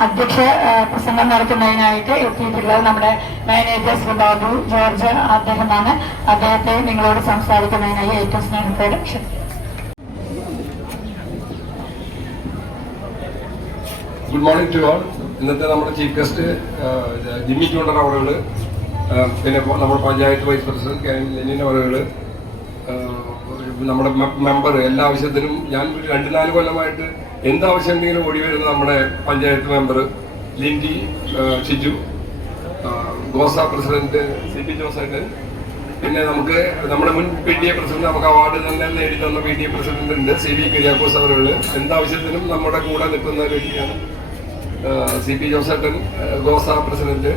അധ്യക്ഷ പ്രസംഗം നടത്തുന്നതിനായിട്ട് എത്തിയിട്ടുള്ളത് നമ്മുടെ മാനേജർ ശ്രീ ബാബു ജോർജ് അദ്ദേഹമാണ്. അദ്ദേഹത്തെ നിങ്ങളോട് സംസാരിക്കുന്നതിനായി ഏറ്റവും സ്നേഹത്തോടെ ഗുഡ് മോർണിംഗ് ടു ഓൾ ഇന്നത്തെ നമ്മുടെ ചീഫ് ഗസ്റ്റ് ജിമ്മി ചൂണ്ടർ അവറുകൾ പിന്നെ നമ്മുടെ panchayat vice president K Lenin അവറുകൾ നമ്മുടെ മെമ്പർ എല്ലാ ആവശ്യത്തിനും ഞാൻ രണ്ട് നാല് കൊല്ലമായിട്ട് എന്താവശ്യം ഉണ്ടെങ്കിലും ഓടി വരുന്ന നമ്മുടെ പഞ്ചായത്ത് മെമ്പർ ലിൻഡി ഷിജു ഗോസ പ്രസിഡന്റ് സി പി ജോസേട്ടൻ. പിന്നെ നമുക്ക് നമ്മുടെ മുൻ പി ഡി എ പ്രസിഡന്റ് നമുക്ക് അവാർഡ് തന്നെ നേടി തന്ന പി ഡി എ പ്രസിഡന്റ് ഉണ്ട് സി വി കിരിയാക്കോസ് അവരുള്ള എന്താവശ്യത്തിനും നമ്മുടെ കൂടെ നിൽക്കുന്ന വ്യക്തിയാണ് സി പി ജോസേട്ടൻ ഗോസ പ്രസിഡന്റ്.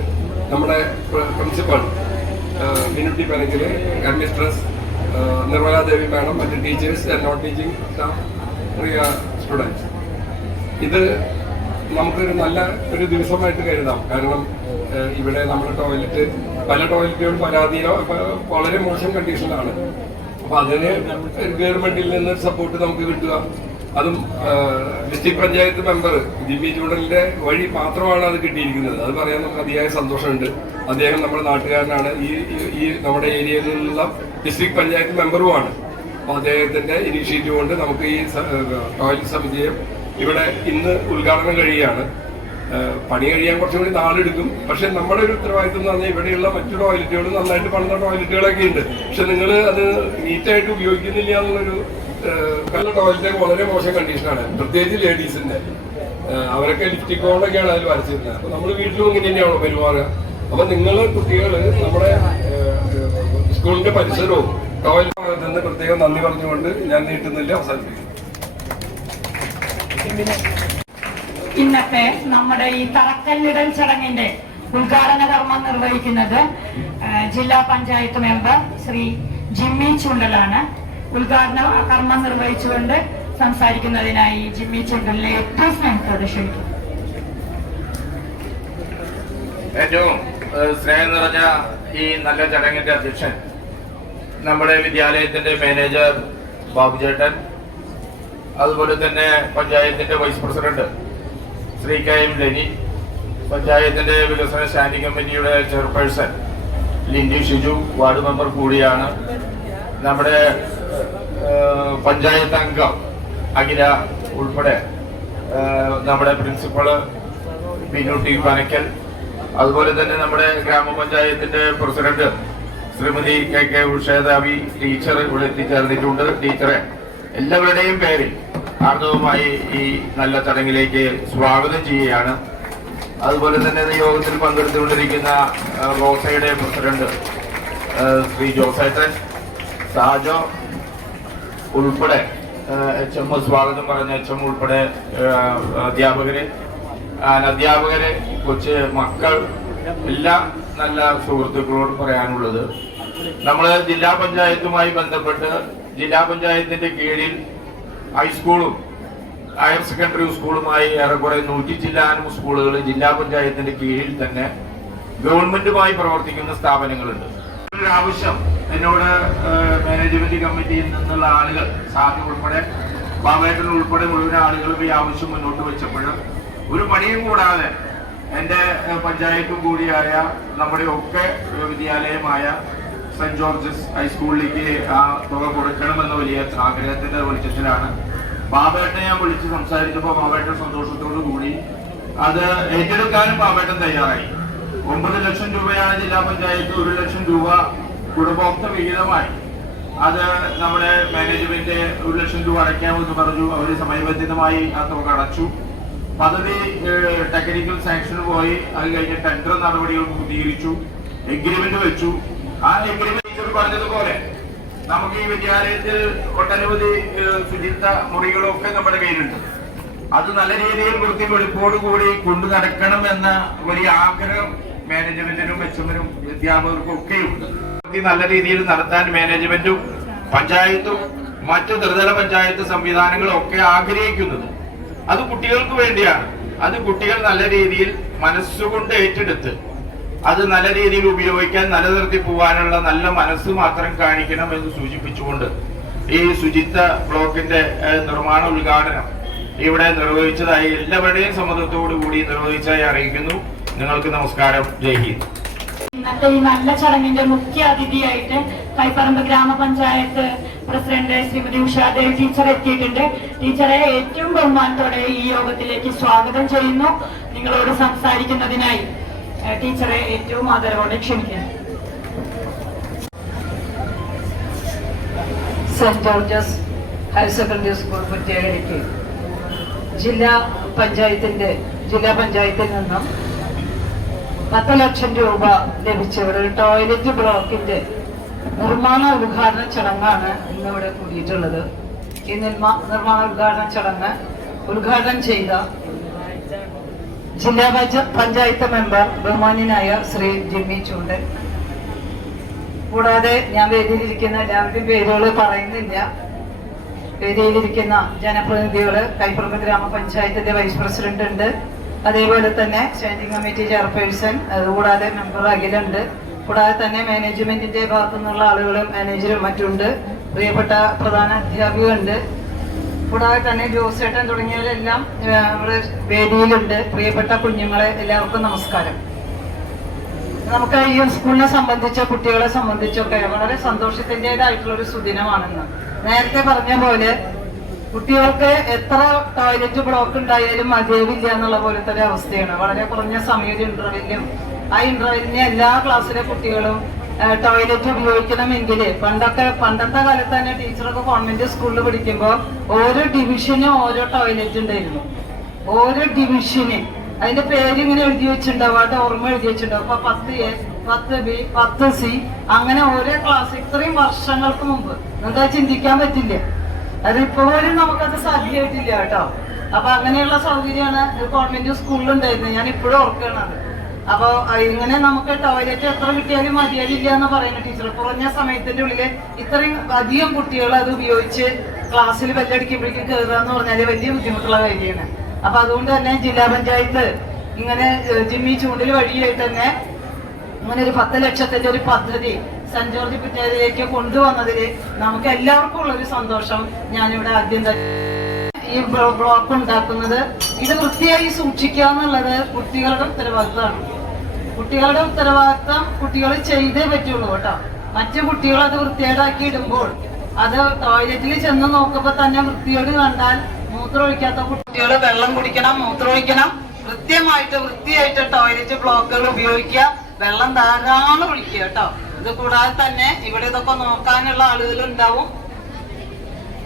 നമ്മുടെ പ്രിൻസിപ്പൽ മിനുട്ടി പനക്കിൽ അഡ്മിനിസ്ട്രസ് നിർമ്മലാദേവി മാഡം മറ്റ് ടീച്ചേഴ്സ് നോൺ ടീച്ചിങ് സ്റ്റാഫ് പ്രിയ സ്റ്റുഡൻസ് ഇത് നമുക്കൊരു നല്ല ഒരു ദിവസമായിട്ട് കരുതാം. കാരണം ഇവിടെ നമ്മുടെ ടോയ്ലറ്റ് പല ടോയ്ലറ്റുകളും പരാതിയിലോ വളരെ മോശം കണ്ടീഷനിലാണ് അപ്പൊ അതിന് ഗവൺമെന്റിൽ നിന്ന് സപ്പോർട്ട് നമുക്ക് കിട്ടുക. അതും ഡിസ്ട്രിക്ട് പഞ്ചായത്ത് മെമ്പർ ജിമ്മി ചൂടലിന്റെ വഴി മാത്രമാണ് അത് കിട്ടിയിരിക്കുന്നത്. അത് പറയാൻ നമുക്ക് അതിയായ സന്തോഷമുണ്ട്. അദ്ദേഹം നമ്മുടെ നാട്ടുകാരനാണ്. ഈ ഈ- നമ്മുടെ ഏരിയയിൽ നിന്നുള്ള ഡിസ്ട്രിക്ട് പഞ്ചായത്ത് മെമ്പറുമാണ് അപ്പൊ അദ്ദേഹത്തിന്റെ ഇനീഷ്യേറ്റീവ് കൊണ്ട് നമുക്ക് ഈ ടോയ്ലറ്റ് സമുച്ചയം ഇവിടെ ഇന്ന് ഉദ്ഘാടനം കഴിയുകയാണ്. പണി കഴിയാൻ കുറച്ചും കൂടി നാളെടുക്കും. പക്ഷെ നമ്മുടെ ഒരു ഉത്തരവാദിത്വം എന്ന് പറഞ്ഞാൽ ഇവിടെയുള്ള മറ്റു ടോയ്ലറ്റുകൾ നന്നായിട്ട് പണിത ടോയ്ലറ്റുകളൊക്കെ ഉണ്ട്. പക്ഷെ നിങ്ങൾ അത് നീറ്റായിട്ട് ഉപയോഗിക്കുന്നില്ല എന്നുള്ളൊരു പല ടോയ്ലറ്റൊക്കെ വളരെ മോശം കണ്ടീഷനാണ് പ്രത്യേകിച്ച് ലേഡീസിന്റെ അവരൊക്കെ ലിപ്സ്റ്റിക് കൊണ്ടൊക്കെയാണ് അതിൽ വരച്ചിരുന്നത്. അപ്പൊ നമ്മൾ വീട്ടിലും ഇങ്ങനെ തന്നെയാണോ പെരുമാറുക? അപ്പൊ നിങ്ങൾ കുട്ടികൾ നമ്മുടെ സ്കൂളിന്റെ പരിസരവും ടോയ്ലറ്റ് ഭാഗത്ത് നിന്ന് പ്രത്യേകം നന്ദി പറഞ്ഞുകൊണ്ട് ഞാൻ നീട്ടുന്നില്ല ഇന്നത്തെ നമ്മുടെ ഈ തറക്കല്ലിടൽ ചടങ്ങിന്റെ ഉദ്ഘാടന കർമ്മം നിർവഹിക്കുന്നത് ജില്ലാ പഞ്ചായത്ത് മെമ്പർ ശ്രീ ജിമ്മി ചുണ്ടലാണ്. ഉദ്ഘാടന കർമ്മം നിർവഹിച്ചുകൊണ്ട് സംസാരിക്കുന്നതിനായി ജിമ്മി ചുണ്ടലിനെ ഏറ്റവും സ്നേഹത്തോടെ ക്ഷണിക്കും ഏറ്റവും സ്നേഹം നിറഞ്ഞ ഈ നല്ല ചടങ്ങിന്റെ അധ്യക്ഷൻ നമ്മുടെ വിദ്യാലയത്തിന്റെ മാനേജർ ബാബു ബാബുചേട്ടൻ അതുപോലെ തന്നെ പഞ്ചായത്തിന്റെ vice president Shri K M Leni പഞ്ചായത്തിന്റെ വികസന സ്റ്റാൻഡിംഗ് കമ്മിറ്റിയുടെ chairperson Lindy Shiju ward member കൂടിയാണ്. നമ്മുടെ പഞ്ചായത്ത് അംഗം അഖില ഉൾപ്പെടെ നമ്മുടെ പ്രിൻസിപ്പൾ ബിനു പനക്കൽ അതുപോലെ തന്നെ നമ്മുടെ ഗ്രാമപഞ്ചായത്തിന്റെ president Shrimati K K Ushadevi teacher ഇവിടെ എത്തിച്ചേർന്നിട്ടുണ്ട്. ടീച്ചറെ എല്ലാവരുടെയും പേരിൽ ആർദവമായി ഈ നല്ല ചടങ്ങിലേക്ക് സ്വാഗതം ചെയ്യുകയാണ്. അതുപോലെ തന്നെ യോഗത്തിൽ പങ്കെടുത്തുകൊണ്ടിരിക്കുന്ന റോസയുടെ പ്രസിഡന്റ് ശ്രീ ജോസേട്ടൻ സാജോ ഉൾപ്പെടെ എച്ച് എം സ്വാഗതം പറഞ്ഞ എച്ച് എം ഉൾപ്പെടെ അധ്യാപകര് അധ്യാപകര് കൊച്ച് മക്കൾ എല്ലാ നല്ല സുഹൃത്തുക്കളോട് പറയാനുള്ളത്. നമ്മൾ ജില്ലാ പഞ്ചായത്തുമായി ബന്ധപ്പെട്ട് ജില്ലാ പഞ്ചായത്തിന്റെ കീഴിൽ ഹൈസ്കൂളും ഹയർ സെക്കൻഡറി സ്കൂളുമായി ഏറെക്കുറെ നൂറ്റി ചില്ലാനും സ്കൂളുകൾ ജില്ലാ പഞ്ചായത്തിന്റെ കീഴിൽ തന്നെ ഗവൺമെന്റുമായി പ്രവർത്തിക്കുന്ന സ്ഥാപനങ്ങളുണ്ട്. ഒരു ആവശ്യം എന്നോട് മാനേജ്മെന്റ് കമ്മിറ്റിയിൽ നിന്നുള്ള ആളുകൾ സാധ്യ ഉൾപ്പെടെ ബാബേട്ടൻ ഉൾപ്പെടെ മുഴുവൻ ആളുകളും ഈ ആവശ്യം മുന്നോട്ട് വെച്ചപ്പോൾ ഒരു പണിയും കൂടാതെ എന്റെ പഞ്ചായത്തും കൂടിയായ നമ്മുടെ ഒക്കെ വിദ്യാലയമായ സെന്റ് ജോർജസ് ഹൈസ്കൂളിലേക്ക് ആ തുക കൊടുക്കണമെന്ന വലിയ ആഗ്രഹത്തിന്റെ വെളിച്ചത്തിലാണ്. ബാബേട്ടനെ ഞാൻ വിളിച്ച് സംസാരിച്ചപ്പോൾ ബാബേട്ടൻ സന്തോഷത്തോടു കൂടി അത് ഏറ്റെടുക്കാനും ബാബേട്ടൻ തയ്യാറായി. ഒമ്പത് ലക്ഷം രൂപയാണ് ജില്ലാ പഞ്ചായത്ത് ഒരു ലക്ഷം രൂപ കുടുംബോക്ത വിഹിതമായി. അത് നമ്മുടെ മാനേജ്മെന്റ് ഒരു ലക്ഷം രൂപ അടയ്ക്കാമെന്ന് പറഞ്ഞു. അവർ സമയബന്ധിതമായി ആ തുക അടച്ചു. പദ്ധതി ടെക്നിക്കൽ സാങ്ഷന് പോയി. അത് കഴിഞ്ഞ് ടെൻഡർ നടപടികൾ പൂർത്തീകരിച്ചു. എഗ്രിമെന്റ് വെച്ചു. ആ എഗ്രിമെന്റ് ടീച്ചർ പറഞ്ഞതുപോലെ നമുക്ക് ഈ വിദ്യാലയത്തിൽ ഒട്ടനവധി ശുചിത്വ മുറികളൊക്കെ നമ്മുടെ കയ്യിലുണ്ട്. അത് നല്ല രീതിയിൽ വൃത്തി വെളുപ്പോട് കൂടി കൊണ്ടു നടക്കണം എന്ന വലിയ ആഗ്രഹം മാനേജ്മെന്റിനും എച്ചുമിനും അധ്യാപകർക്കും ഒക്കെയുണ്ട് നല്ല രീതിയിൽ നടത്താൻ മാനേജ്മെന്റും പഞ്ചായത്തും മറ്റു ത്രിതല പഞ്ചായത്ത് സംവിധാനങ്ങളും ഒക്കെ ആഗ്രഹിക്കുന്നത്. അത് കുട്ടികൾക്ക് വേണ്ടിയാണ്. അത് കുട്ടികൾ നല്ല രീതിയിൽ മനസ്സുകൊണ്ട് ഏറ്റെടുത്ത് അത് നല്ല രീതിയിൽ ഉപയോഗിക്കാൻ നിലനിർത്തി പോകാനുള്ള നല്ല മനസ്സ് മാത്രം കാണിക്കണം എന്ന് സൂചിപ്പിച്ചുകൊണ്ട് ഈ ശുചിത്വ ബ്ലോക്കിന്റെ നിർമ്മാണ ഉദ്ഘാടനം ഇവിടെ നിർവഹിച്ചതായി എല്ലാവരുടെയും സമ്മതത്തോടു കൂടി നിർവഹിച്ചതായി അറിയിക്കുന്നു. നിങ്ങൾക്ക് നമസ്കാരം. ജയ് ഹിന്ദ്. ഇന്നത്തെ ഈ നല്ല ചടങ്ങിന്റെ മുഖ്യ അതിഥിയായിട്ട് കൈപ്പറമ്പ് ഗ്രാമപഞ്ചായത്ത് പ്രസിഡന്റ് ശ്രീമതി ഉഷാദേവ് ടീച്ചർ എത്തിയിട്ടുണ്ട്. ടീച്ചറെ ഏറ്റവും ബഹുമാനത്തോടെ ഈ യോഗത്തിലേക്ക് സ്വാഗതം ചെയ്യുന്നു. നിങ്ങളോട് സംസാരിക്കുന്നതിനായി. ടീച്ചറെ ഏറ്റവും ആദരവോടെ ക്ഷണിക്കുന്നു Saint George's higher secondary school കുറ്റ്യാടിക്ക് ജില്ലാ പഞ്ചായത്തിന്റെ ജില്ലാ പഞ്ചായത്തിൽ നിന്നും പത്ത് ലക്ഷം രൂപ ലഭിച്ച ഒരു ടോയ്ലറ്റ് ബ്ലോക്കിന്റെ നിർമ്മാണ ഉദ്ഘാടന ചടങ്ങാണ് ഇന്നിവിടെ കൂടിയിട്ടുള്ളത്. ഈ നിർമ്മാ നിർമ്മാണ ഉദ്ഘാടന ചടങ്ങ് ഉദ്ഘാടനം ചെയ്ത ജില്ലാ പഞ്ച- പഞ്ചായത്ത് മെമ്പർ ബഹുമാന്യനായ ശ്രീ ജിമ്മി ചൂണ്ടൻ. കൂടാതെ ഞാൻ വേദിയിലിരിക്കുന്ന എല്ലാവരുടെയും പേരുകൾ പറയുന്നില്ല. വേദിയിലിരിക്കുന്ന ജനപ്രതിനിധികൾ കൈപ്പുറമ്പ് ഗ്രാമപഞ്ചായത്തിന്റെ വൈസ് പ്രസിഡന്റ് ഉണ്ട്. അതേപോലെ തന്നെ സ്റ്റാൻഡിംഗ് കമ്മിറ്റി ചെയർപേഴ്സൺ അതുകൂടാതെ മെമ്പർ അഖിലുണ്ട്. കൂടാതെ തന്നെ മാനേജ്മെന്റിന്റെ ഭാഗത്തു നിന്നുള്ള ആളുകളും മാനേജറും മറ്റുണ്ട് പ്രിയപ്പെട്ട പ്രധാന അധ്യാപികയുണ്ട്. കൂടാതെ തന്നെ ജോസേട്ടൻ തുടങ്ങിയവരെല്ലാം നമ്മുടെ വേദിയിലുണ്ട്. പ്രിയപ്പെട്ട കുഞ്ഞുങ്ങളെ എല്ലാവർക്കും നമസ്കാരം. നമുക്ക് ഈ സ്കൂളിനെ സംബന്ധിച്ച കുട്ടികളെ സംബന്ധിച്ചൊക്കെ വളരെ സന്തോഷത്തിന്റെതായിട്ടുള്ള ഒരു സുദിനമാണെന്ന്. നേരത്തെ പറഞ്ഞ പോലെ കുട്ടികൾക്ക് എത്ര ടോയ്ലറ്റ് ബ്ലോക്ക് ഉണ്ടായാലും മതിയാവില്ല എന്നുള്ള പോലത്തെ ഒരു അവസ്ഥയാണ് വളരെ കുറഞ്ഞ സമയം ഇന്റർവെല്ലും ആ ഇന്റർവെല്ലിന് എല്ലാ ക്ലാസ്സിലെ കുട്ടികളും ടോയ്ലറ്റ് ഉപയോഗിക്കണമെങ്കിൽ പണ്ടൊക്കെ പണ്ടത്തെ കാലത്ത് തന്നെ ടീച്ചറൊക്കെ ഗവൺമെന്റ് സ്കൂളിൽ പഠിക്കുമ്പോൾ ഓരോ ഡിവിഷനും ഓരോ ടോയ്ലറ്റ് ഉണ്ടായിരുന്നു. ഓരോ ഡിവിഷന് അതിന്റെ പേര് ഇങ്ങനെ എഴുതി വെച്ചിട്ടുണ്ടാവും. ആ ഓർമ്മ എഴുതി വെച്ചിട്ടുണ്ടാവും. അപ്പൊ പത്ത് എ പത്ത് ബി പത്ത് സി അങ്ങനെ ഓരോ ക്ലാസ് ഇത്രയും വർഷങ്ങൾക്ക് മുമ്പ്. എന്താ ചിന്തിക്കാൻ പറ്റില്ല. അത് ഇപ്പൊ പോലും നമുക്കത് സാധ്യമായിട്ടില്ല കേട്ടോ. അപ്പൊ അങ്ങനെയുള്ള സൗകര്യമാണ് ഗവൺമെന്റ് സ്കൂളിൽ ഉണ്ടായിരുന്നത്. ഞാൻ ഇപ്പോഴും ഓർക്കുകയാണ് അത്. അപ്പൊ ഇങ്ങനെ നമുക്ക് ടോയ്ലറ്റ് എത്ര കിട്ടിയാലും മതിയാവില്ല എന്ന് പറയുന്ന ടീച്ചർ. കുറഞ്ഞ സമയത്തിന്റെ ഉള്ളിൽ ഇത്രയും അധികം കുട്ടികൾ അത് ഉപയോഗിച്ച് ക്ലാസ്സിൽ ബെല്ലടിക്കുമ്പോഴേക്കും കയറുക എന്ന് പറഞ്ഞാൽ വലിയ ബുദ്ധിമുട്ടുള്ള കാര്യമാണ്. അപ്പൊ അതുകൊണ്ട് തന്നെ ജില്ലാ പഞ്ചായത്ത് ഇങ്ങനെ ജിമ്മി ചൂണ്ടിൽ വഴിയായിട്ട് തന്നെ ഇങ്ങനെ ഒരു പത്ത് ലക്ഷത്തിന്റെ ഒരു പദ്ധതി സെന്റ് ജോർജ് പിറ്റേരിലേക്ക് കൊണ്ടുവന്നതിൽ നമുക്ക് എല്ലാവർക്കും ഉള്ള ഒരു സന്തോഷം. ഞാനിവിടെ ആദ്യം തന്നെ ഈ ബ്ലോക്ക് ഉണ്ടാക്കുന്നത്. ഇത് വൃത്തിയായി സൂക്ഷിക്കുക എന്നുള്ളത് കുട്ടികളുടെ ഉത്തരവാദിത്തമാണ്. കുട്ടികളുടെ ഉത്തരവാദിത്തം കുട്ടികൾ ചെയ്തേ പറ്റുള്ളൂ കേട്ടോ. മറ്റു കുട്ടികൾ അത് വൃത്തികേടാക്കി ഇടുമ്പോൾ അത് ടോയ്ലറ്റിൽ ചെന്ന് നോക്കുമ്പോ തന്നെ വൃത്തിയോട് കണ്ടാൽ മൂത്രമൊഴിക്കാത്ത കുട്ടികൾ വെള്ളം കുടിക്കണം മൂത്രമൊഴിക്കണം. കൃത്യമായിട്ട് വൃത്തിയായിട്ട് ടോയ്ലറ്റ് ബ്ലോക്കുകൾ ഉപയോഗിക്കുക. വെള്ളം ധാരാളം ഒഴിക്കുക കേട്ടോ. ഇത് കൂടാതെ തന്നെ ഇവിടെ ഇതൊക്കെ നോക്കാനുള്ള ആളുകൾ ഉണ്ടാവും.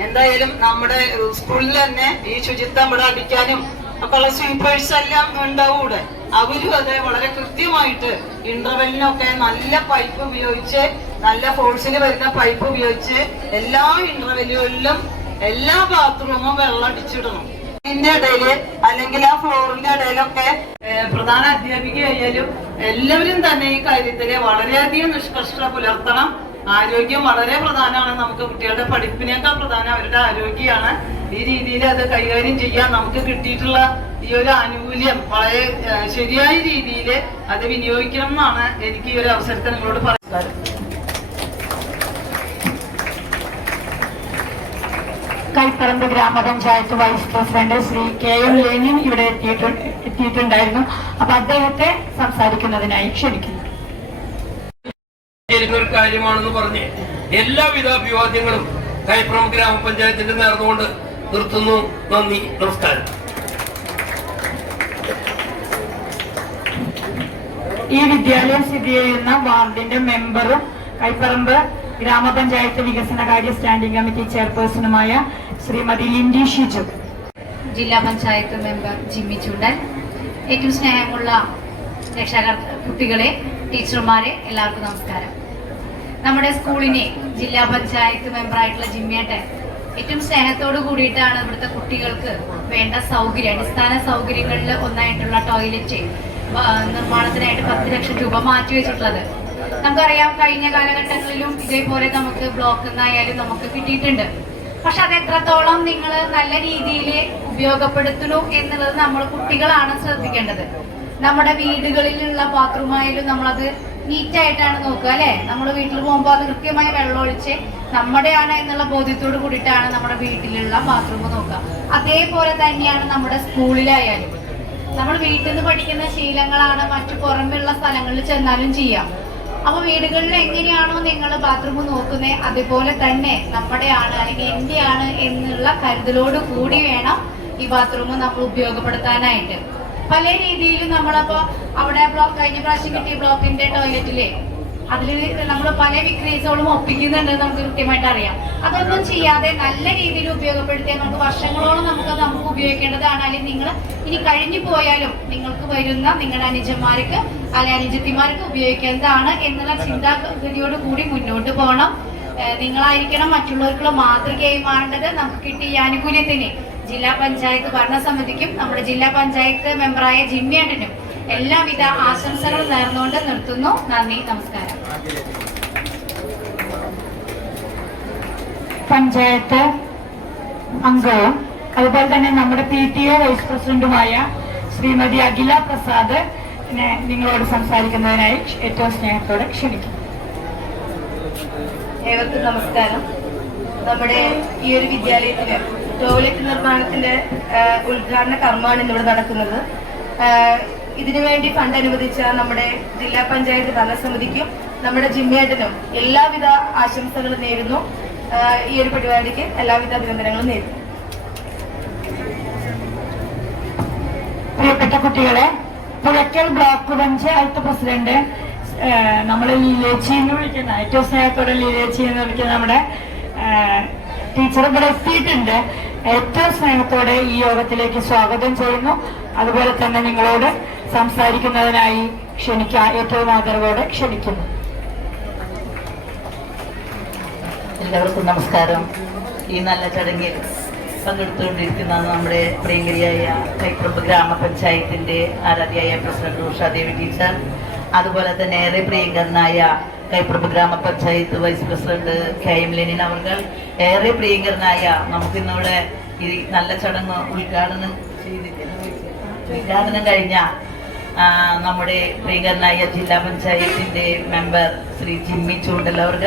എന്തായാലും നമ്മുടെ സ്കൂളിൽ തന്നെ ഈ ശുചിത്വം ഇവിടെ അടിക്കാനും ഒക്കെ ഉള്ള സ്വീപ്പേഴ്സ് എല്ലാം ഉണ്ടാവും ഇവിടെ. അവരും അതെ വളരെ കൃത്യമായിട്ട് ഇന്റർവെല്ലിനൊക്കെ നല്ല പൈപ്പ് ഉപയോഗിച്ച് നല്ല ഫോഴ്സിന് വരുന്ന പൈപ്പ് ഉപയോഗിച്ച് എല്ലാ ഇന്റർവെല്ലുകളിലും എല്ലാ ബാത്റൂമും വെള്ളം അടിച്ചിടണം. ഇതിന്റെ ഇടയിൽ അല്ലെങ്കിൽ ആ ഫ്ലോറിന്റെ ഇടയിലൊക്കെ പ്രധാന അധ്യാപികയായാലും എല്ലാവരും തന്നെ ഈ കാര്യത്തിൽ വളരെയധികം നിഷ്കർഷ പുലർത്തണം. ആരോഗ്യം വളരെ പ്രധാനമാണ്. നമുക്ക് കുട്ടികളുടെ പഠിപ്പിനേക്കാൾ പ്രധാനം അവരുടെ ആരോഗ്യമാണ്. ഈ രീതിയിൽ അത് കൈകാര്യം ചെയ്യാൻ നമുക്ക് കിട്ടിയിട്ടുള്ള ഈ ഒരു ആനുകൂല്യം വളരെ ശരിയായ രീതിയിൽ അത് വിനിയോഗിക്കണം എന്നാണ് എനിക്ക് ഈ ഒരു അവസരത്തിൽ നിങ്ങളോട് പറയുന്നത്. Kaiparambu grama panchayat vice president Shri K M Lenin ഇവിടെ എത്തിയിട്ടുണ്ട് എത്തിയിട്ടുണ്ടായിരുന്നു. അപ്പൊ അദ്ദേഹത്തെ സംസാരിക്കുന്നതിനായി ക്ഷണിക്കുന്നു. ഒരു കാര്യമാണെന്ന് പറഞ്ഞ് എല്ലാവിധ അഭിവാദ്യങ്ങളും കൈപ്പുറം ഗ്രാമപഞ്ചായത്തിന്റെ നേർന്നുകൊണ്ട് നിർത്തുന്നു. നന്ദി. നമസ്കാരം. ഈ വിദ്യാലയം സ്ഥിതി ചെയ്യുന്ന വാർഡിന്റെ മെമ്പറും കൈപ്പറമ്പ് ഗ്രാമപഞ്ചായത്ത് വികസനകാര്യ സ്റ്റാൻഡിംഗ് കമ്മിറ്റി ചെയർപേഴ്സണുമായ ശ്രീമതി ലിൻഡി ഷിജു. ജില്ലാ പഞ്ചായത്ത് മെമ്പർ ജിമ്മി ചൂണ്ടൻ. ഏറ്റവും സ്നേഹമുള്ള രക്ഷാകർത്ത കുട്ടികളെ ടീച്ചർമാരെ എല്ലാവർക്കും നമസ്കാരം. നമ്മുടെ സ്കൂളിനെ ജില്ലാ പഞ്ചായത്ത് മെമ്പറായിട്ടുള്ള ജിമ്മിയേട്ടൻ ഏറ്റവും സ്നേഹത്തോട് കൂടിയിട്ടാണ് ഇവിടുത്തെ കുട്ടികൾക്ക് വേണ്ട സൗകര്യം അടിസ്ഥാന സൗകര്യങ്ങളിൽ ഒന്നായിട്ടുള്ള ടോയ്ലറ്റ് നിർമ്മാണത്തിനായിട്ട് പത്ത് ലക്ഷം രൂപ മാറ്റി വെച്ചിട്ടുള്ളത്. നമുക്കറിയാം കഴിഞ്ഞ കാലഘട്ടങ്ങളിലും ഇതേപോലെ നമുക്ക് ബ്ലോക്ക് എന്നായാലും നമുക്ക് കിട്ടിയിട്ടുണ്ട്. പക്ഷെ അത് എത്രത്തോളം നിങ്ങൾ നല്ല രീതിയിൽ ഉപയോഗപ്പെടുത്തുന്നു എന്നുള്ളത് നമ്മൾ കുട്ടികളാണ് ശ്രദ്ധിക്കേണ്ടത്. നമ്മുടെ വീടുകളിലുള്ള ബാത്റൂം ആയാലും നമ്മളത് നീറ്റായിട്ടാണ് നോക്കുക അല്ലെ? നമ്മൾ വീട്ടിൽ പോകുമ്പോൾ അത് കൃത്യമായി വെള്ളം ഒഴിച്ച് നമ്മുടെയാണ് എന്നുള്ള ബോധ്യത്തോട് കൂടിയിട്ടാണ് നമ്മുടെ വീട്ടിലുള്ള ബാത്റൂം നോക്കുക. അതേപോലെ തന്നെയാണ് നമ്മുടെ സ്കൂളിലായാലും നമ്മൾ വീട്ടിൽ നിന്ന് പഠിക്കുന്ന ശീലങ്ങളാണ് മറ്റു പുറമെയുള്ള സ്ഥലങ്ങളിൽ ചെന്നാലും ചെയ്യാം. അപ്പൊ വീടുകളിൽ എങ്ങനെയാണോ നിങ്ങൾ ബാത്റൂം നോക്കുന്നത് അതുപോലെ തന്നെ നമ്മുടെയാണ് അല്ലെങ്കിൽ എന്റെയാണ് എന്നുള്ള കരുതലോട് കൂടി വേണം ഈ ബാത്റൂം നമ്മൾ ഉപയോഗപ്പെടുത്താനായിട്ട്. പല രീതിയിലും നമ്മളപ്പോ അവിടെ ബ്ലോക്ക് കഴിഞ്ഞ പ്രാവശ്യം കിട്ടിയ ബ്ലോക്കിന്റെ ടോയ്ലറ്റിലെ അതിൽ നമ്മൾ പല വിക്രീസുകളും ഒപ്പിക്കുന്നുണ്ട് നമുക്ക് കൃത്യമായിട്ട് അറിയാം. അതൊന്നും ചെയ്യാതെ നല്ല രീതിയിൽ ഉപയോഗപ്പെടുത്തിയാൽ നമുക്ക് വർഷങ്ങളോളം നമുക്ക് നമുക്ക് ഉപയോഗിക്കേണ്ടതാണ്. അല്ലെങ്കിൽ നിങ്ങൾ ഇനി കഴിഞ്ഞു പോയാലും നിങ്ങൾക്ക് വരുന്ന നിങ്ങളുടെ അനുജന്മാർക്ക് അല്ലെ അനുജത്തിമാർക്ക് ഉപയോഗിക്കേണ്ടതാണ് എന്നുള്ള ചിന്താഗതിയോട് കൂടി മുന്നോട്ട് പോകണം. നിങ്ങളായിരിക്കണം മറ്റുള്ളവർക്കുള്ള മാതൃകയായി മാറേണ്ടത് നമുക്ക് കിട്ടിയ ആനുകൂല്യത്തിന്. ജില്ലാ പഞ്ചായത്ത് ഭരണസമിതിക്കും നമ്മുടെ ജില്ലാ പഞ്ചായത്ത് മെമ്പറായ ജിമ്മിയേട്ടനും എല്ലാവിധ ആശംസകളും നേർന്നുകൊണ്ട് നിർത്തുന്നു. നന്ദി നമസ്കാരം. പഞ്ചായത്ത് അംഗവും അതുപോലെ തന്നെ നമ്മുടെ പി ടി എ വൈസ് പ്രസിഡന്റുമായ ശ്രീമതി അഖില പ്രസാദ് നിങ്ങളോട് സംസാരിക്കുന്നതിനായി ഏറ്റവും സ്നേഹത്തോടെ ക്ഷണിക്കുന്നു. ഏവർക്കും നമസ്കാരം. നമ്മുടെ ഈ ഒരു വിദ്യാലയത്തിൽ ടോയ്ലറ്റ് നിർമ്മാണത്തിന്റെ ഉദ്ഘാടന കർമ്മമാണ് ഇന്നിവിടെ നടക്കുന്നത്. ഇതിനുവേണ്ടി ഫണ്ട് അനുവദിച്ച നമ്മുടെ ജില്ലാ പഞ്ചായത്ത് ഭരണസമിതിക്കും നമ്മുടെ ജിമ്മേട്ടനും എല്ലാവിധ ആശംസകളും നേരുന്നു. ഈ ഒരു പരിപാടിക്ക് എല്ലാവിധ അഭിനന്ദനങ്ങളും നേരുന്നു. പ്രിയപ്പെട്ട കുട്ടികളെ പുഴയ്ക്കൽ ബ്ലോക്ക് പഞ്ചായത്ത് പ്രസിഡന്റ് നമ്മളെ ലീലേച്ചി എന്ന് വിളിക്കുന്ന ഏറ്റവും സ്നേഹത്തോടെ ലീലേച്ചി എന്ന് വിളിക്കുന്ന നമ്മുടെ ടീച്ചർ ഇവിടെ എത്തിയിട്ടുണ്ട്. ഏറ്റവും സ്നേഹത്തോടെ ഈ യോഗത്തിലേക്ക് സ്വാഗതം ചെയ്യുന്നു. അതുപോലെ തന്നെ നിങ്ങളോട് സംസാരിക്കുന്നതിനായി ക്ഷണിക്കാം ഏറ്റവും ആദരവോടെ ക്ഷണിക്കുന്നു. എല്ലാവർക്കും നമസ്കാരം. ഈ നല്ല ചടങ്ങിൽ പങ്കെടുത്തുകൊണ്ടിരിക്കുന്ന നമ്മുടെ പ്രിയങ്കരിയായ കൈപ്പുറമ്പ് ഗ്രാമപഞ്ചായത്തിന്റെ ആരാധ്യയായ പ്രസിഡന്റ് ഉഷാദേവി ടീച്ചർ അതുപോലെ തന്നെ ഏറെ പ്രിയങ്കരനായ Kaiparambu grama panchayat vice president K M Lenin അവർ ഏറെ പ്രിയങ്കരനായ നമുക്കിന്നിവിടെ ഈ നല്ല ചടങ്ങ് ഉദ്ഘാടനം ചെയ്തിട്ട് ഉദ്ഘാടനം കഴിഞ്ഞ നമ്മുടെ പ്രിയങ്കരനായ ജില്ലാ പഞ്ചായത്തിന്റെ മെമ്പർ ശ്രീ ജിമ്മി ചൂണ്ടൽ അവർ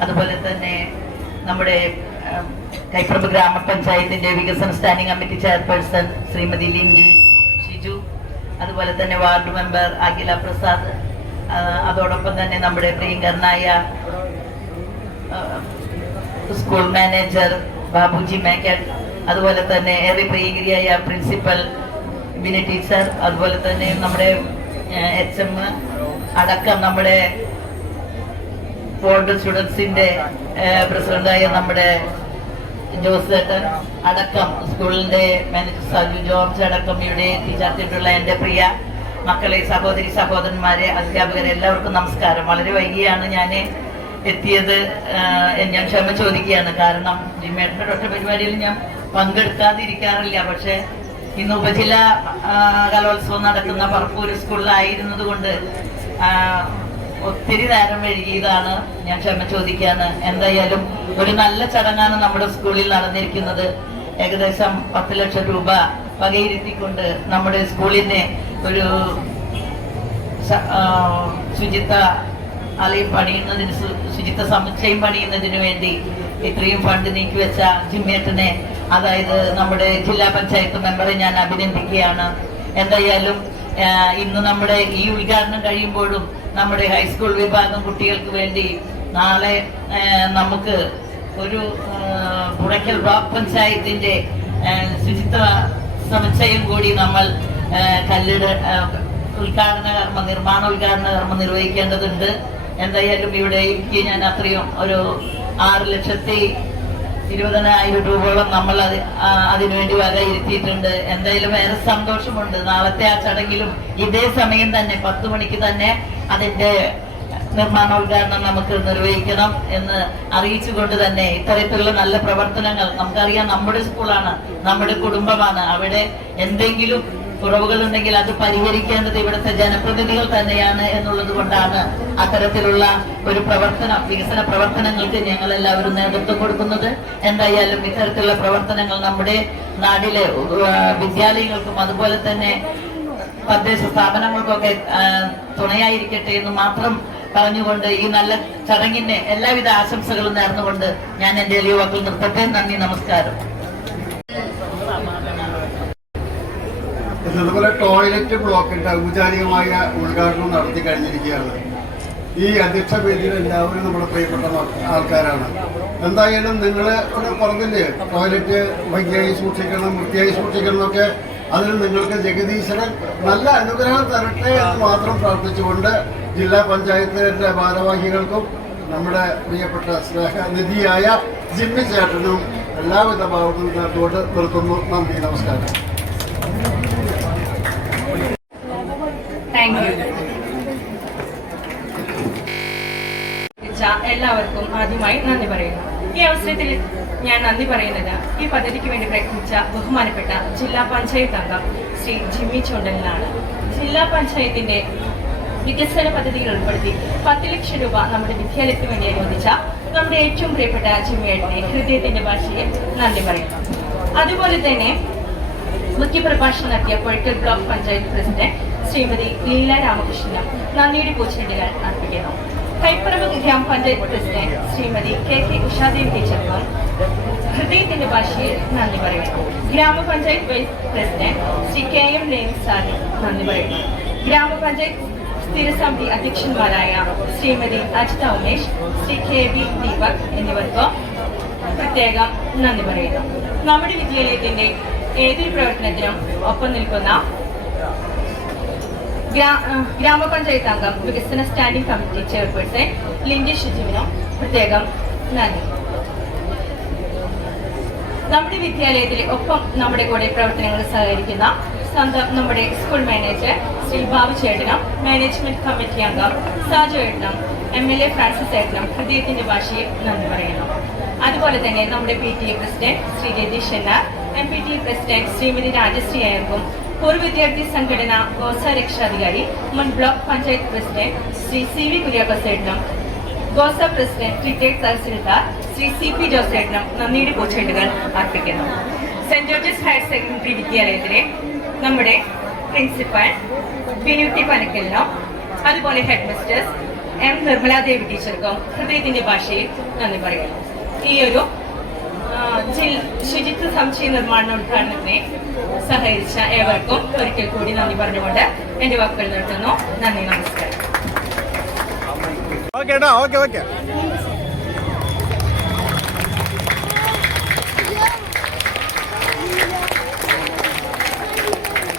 അതുപോലെ തന്നെ നമ്മുടെ കൈപ്പറമ്പ് ഗ്രാമപഞ്ചായത്തിന്റെ വികസന standing committee chairperson Shrimati Lindy Shiju അതുപോലെ തന്നെ വാർഡ് മെമ്പർ അഖില പ്രസാദ് അതോടൊപ്പം തന്നെ നമ്മുടെ പ്രിയങ്കരനായ സ്കൂൾ മാനേജർ ബാബുജി മേക്കൽ അതുപോലെ തന്നെ ഏറെ പ്രിയങ്കരിയായ പ്രിൻസിപ്പൽ ബിനി ടീച്ചർ അതുപോലെ തന്നെ നമ്മുടെ എച്ച് എം അടക്കം നമ്മുടെ ബോർഡ് സ്റ്റുഡൻസിന്റെ പ്രസിഡന്റായ നമ്മുടെ ജോസ് ചേട്ടൻ അടക്കം സ്കൂളിന്റെ മാനേജർ സാജു ജോർജ് അടക്കം ഇവിടെ ടീച്ചർത്തിട്ടുള്ള എന്റെ പ്രിയ മക്കളെ സഹോദരി സഹോദരന്മാരെ അധ്യാപകരെ എല്ലാവർക്കും നമസ്കാരം. വളരെ വൈകിയാണ് ഞാൻ എത്തിയത്. ഞാൻ ക്ഷമ ചോദിക്കുകയാണ്. കാരണം ജിമ്മേട്ടന്റെ ഒറ്റ പരിപാടിയിൽ ഞാൻ പങ്കെടുക്കാതിരിക്കാറില്ല. പക്ഷേ ഇന്ന് ഉപജില്ല കലോത്സവം നടക്കുന്ന പറപ്പൂര് സ്കൂളിലായിരുന്നത് കൊണ്ട് ഒത്തിരി നേരം വൈകിയതാണ് ഞാൻ ക്ഷമ ചോദിക്കാണ് എന്തായാലും ഒരു നല്ല ചടങ്ങാണ് നമ്മുടെ സ്കൂളിൽ നടന്നിരിക്കുന്നത്. ഏകദേശം പത്ത് ലക്ഷം രൂപ വകയിരുത്തിക്കൊണ്ട് നമ്മുടെ സ്കൂളിനെ ഒരു ശുചിത്വ ആലയം പണിയുന്നതിന് ശുചിത്വ സമുച്ചയം പണിയുന്നതിന് വേണ്ടി ഇത്രയും ഫണ്ട് നീക്കിവെച്ച ജിമ്മേട്ടനെ അതായത് നമ്മുടെ ജില്ലാ പഞ്ചായത്ത് മെമ്പറെ ഞാൻ അഭിനന്ദിക്കുകയാണ്. എന്തായാലും ഇന്ന് നമ്മുടെ ഈ ഉദ്ഘാടനം കഴിയുമ്പോഴും നമ്മുടെ ഹൈസ്കൂൾ വിഭാഗം കുട്ടികൾക്ക് വേണ്ടി നാളെ നമുക്ക് ഒരു പുഴയ്ക്കൽ ബ്ലോക്ക് പഞ്ചായത്തിന്റെ ശുചിത്വ സമുച്ചയം കൂടി നമ്മൾ കല്ലിട ഉദ്ഘാടന കർമ്മ നിർമ്മാണ ഉദ്ഘാടന കർമ്മം നിർവഹിക്കേണ്ടതുണ്ട്. എന്തായാലും ഇവിടെ ഞാൻ അത്രയും ഒരു ആറ് ലക്ഷത്തി ഇരുപതിനായിരം രൂപയോളം നമ്മൾ അത് അതിനുവേണ്ടി വക ഇരുത്തിയിട്ടുണ്ട്. എന്തായാലും വേറെ സന്തോഷമുണ്ട്. നാളത്തെ ആ ചടങ്ങിലും ഇതേ സമയം തന്നെ പത്ത് മണിക്ക് തന്നെ അതിന്റെ നിർമ്മാണോദ്ഘാടനം നമുക്ക് നിർവഹിക്കണം എന്ന് അറിയിച്ചുകൊണ്ട് തന്നെ ഇത്തരത്തിലുള്ള നല്ല പ്രവർത്തനങ്ങൾ നമുക്കറിയാം. നമ്മുടെ സ്കൂളാണ് നമ്മുടെ കുടുംബമാണ്. അവിടെ എന്തെങ്കിലും കുറവുകൾ ഉണ്ടെങ്കിൽ അത് പരിഹരിക്കേണ്ടത് ഇവിടുത്തെ ജനപ്രതിനിധികൾ തന്നെയാണ് എന്നുള്ളത് കൊണ്ടാണ് അത്തരത്തിലുള്ള ഒരു പ്രവർത്തന വികസന പ്രവർത്തനങ്ങൾക്ക് ഞങ്ങൾ എല്ലാവരും നേതൃത്വം കൊടുക്കുന്നത്. എന്തായാലും ഇത്തരത്തിലുള്ള പ്രവർത്തനങ്ങൾ നമ്മുടെ നാടിലെ വിദ്യാലയങ്ങൾക്കും അതുപോലെ തന്നെ തദ്ദേശ സ്ഥാപനങ്ങൾക്കൊക്കെ തുണയായിരിക്കട്ടെ എന്ന് മാത്രം പറഞ്ഞുകൊണ്ട് ഈ നല്ല ചടങ്ങിന്റെ എല്ലാവിധ ആശംസകളും നേർന്നുകൊണ്ട് ഞാൻ എന്റെ യുവാക്കൾ നിർത്തട്ടെ. നന്ദി നമസ്കാരം. അതുപോലെ ടോയ്ലറ്റ് ബ്ലോക്കിന്റെ ഔപചാരികമായ ഉദ്ഘാടനം നടത്തി കഴിഞ്ഞിരിക്കുകയാണ്. ഈ അധ്യക്ഷ വേദിയിൽ എല്ലാവരും നമ്മുടെ പ്രിയപ്പെട്ട ആൾക്കാരാണ്. എന്തായാലും നിങ്ങൾ ഇവിടെ പറഞ്ഞില്ലേ ടോയ്ലറ്റ് ഭംഗിയായി സൂക്ഷിക്കണം വൃത്തിയായി സൂക്ഷിക്കണം എന്നൊക്കെ അതിന് നിങ്ങൾക്ക് ജഗദീശ്വരൻ നല്ല അനുഗ്രഹം തരട്ടെ എന്ന് മാത്രം പ്രാർത്ഥിച്ചുകൊണ്ട് ജില്ലാ പഞ്ചായത്തിന്റെ ഭാരവാഹികൾക്കും നമ്മുടെ പ്രിയപ്പെട്ട സ്നേഹനിധിയായ ജിമ്മി ചേട്ടനും എല്ലാവിധ നേർന്നുകൊണ്ട് നിർത്തുന്നു. നന്ദി നമസ്കാരം. എല്ലാവർക്കും ആദ്യമായി നന്ദി പറയുന്നു. ഈ അവസരത്തിൽ ഞാൻ നന്ദി പറയുന്നത് ഈ പദ്ധതിക്ക് വേണ്ടി പ്രയത്നിച്ച ബഹുമാനപ്പെട്ട ജില്ലാ പഞ്ചായത്ത് അംഗം ശ്രീ ജിമ്മി ചുണ്ടലിനാണ്. ജില്ലാ പഞ്ചായത്തിന്റെ വികസന പദ്ധതിയിൽ ഉൾപ്പെടുത്തി പത്ത് ലക്ഷം രൂപ നമ്മുടെ വിദ്യാലയത്തിന് വേണ്ടി അനുവദിച്ച നമ്മുടെ ഏറ്റവും പ്രിയപ്പെട്ട ജിമ്മിയേട്ടനെ ഹൃദയത്തിന്റെ ഭാഷയിൽ നന്ദി പറയുന്നു. അതുപോലെ തന്നെ മുഖ്യപ്രഭാഷണം നടത്തിയ പൊഴിക്കൽ ബ്ലോക്ക് പഞ്ചായത്ത് പ്രസിഡന്റ് ശ്രീമതി ലീല രാമകൃഷ്ണനും നന്ദിയുടെ പൂച്ചെണ്ടുകൾ അർപ്പിക്കുന്നു. Kaiparambu grama panchayat president Shrimati K K Ushadevi ടീച്ചർക്കും ഹൃദയത്തിന്റെ ഭാഷയിൽ നന്ദി പറയുന്നു. Grama panchayat vice president Shri K M Leni സാറിന് നന്ദി പറയുന്നു. ഗ്രാമപഞ്ചായത്ത് സ്ഥിരസമിതി അധ്യക്ഷന്മാരായ ശ്രീമതി അജിത ഉമേഷ് ശ്രീ കെ ബി ദീപക് എന്നിവർക്കും പ്രത്യേകം നന്ദി പറയുന്നു. നമ്മുടെ വിദ്യാലയത്തിന്റെ ഏതൊരു പ്രവർത്തനത്തിനും ഒപ്പം നിൽക്കുന്ന ഗ്രാ- ഗ്രാമപഞ്ചായത്ത് അംഗം വികസന സ്റ്റാൻഡിംഗ് കമ്മിറ്റി ചെയർപേഴ്സൺ ലിൻഡി ഷിജുവിനും പ്രത്യേകം നന്ദി. നമ്മുടെ വിദ്യാലയത്തിലെ ഒപ്പം നമ്മുടെ കൂടെ പ്രവർത്തനങ്ങളിൽ സഹകരിക്കുന്ന സ്വന്തം നമ്മുടെ സ്കൂൾ മാനേജർ ശ്രീ ബാബു ചേട്ടനും മാനേജ്മെന്റ് കമ്മിറ്റി അംഗം സാജു ഏട്ടനും എം എൽ എ ഫ്രാൻസിസ് ഏട്ടനും ഹൃദയത്തിന്റെ ഭാഷയിൽ നന്ദി പറയുന്നു. അതുപോലെ തന്നെ നമ്മുടെ P T A president Shri Ratheesh എന്നാർ M P T president Shrimati Rajashree അയ്യർക്കും പൂർവ വിദ്യാർത്ഥി സംഘടന ഗോസ രക്ഷാധികാരി മുൻ block panchayat president Shri C V Kuriakose ഏട്ടനും ഗോസ president retired tahsildar Shri C P ജോസേട്ടനും നന്ദിയുടെ പൂച്ചെണ്ടുകൾ അർപ്പിക്കുന്നു. സെന്റ് ജോർജസ് ഹയർ സെക്കൻഡറി വിദ്യാലയത്തിലെ നമ്മുടെ പ്രിൻസിപ്പൽ ബിനുട്ടി പനക്കലിനും അതുപോലെ ഹെഡ് മിസ്റ്റേഴ്സ് എം നിർമ്മലാദേവി ടീച്ചർക്കും ഹൃദയത്തിന്റെ ഭാഷയിൽ നന്ദി പറയുന്നു. ഈ ഒരു ശുചിത്വ സംശയ നിർമ്മാണ ഉദ്ഘാടനത്തിനെ സഹകരിച്ച ഏവർക്കും ഒരിക്കൽ കൂടി നന്ദി പറഞ്ഞുകൊണ്ട് എന്റെ വാക്കുകൾ നിർത്തുന്നു. നന്ദി നമസ്കാരം. Okay okay okay.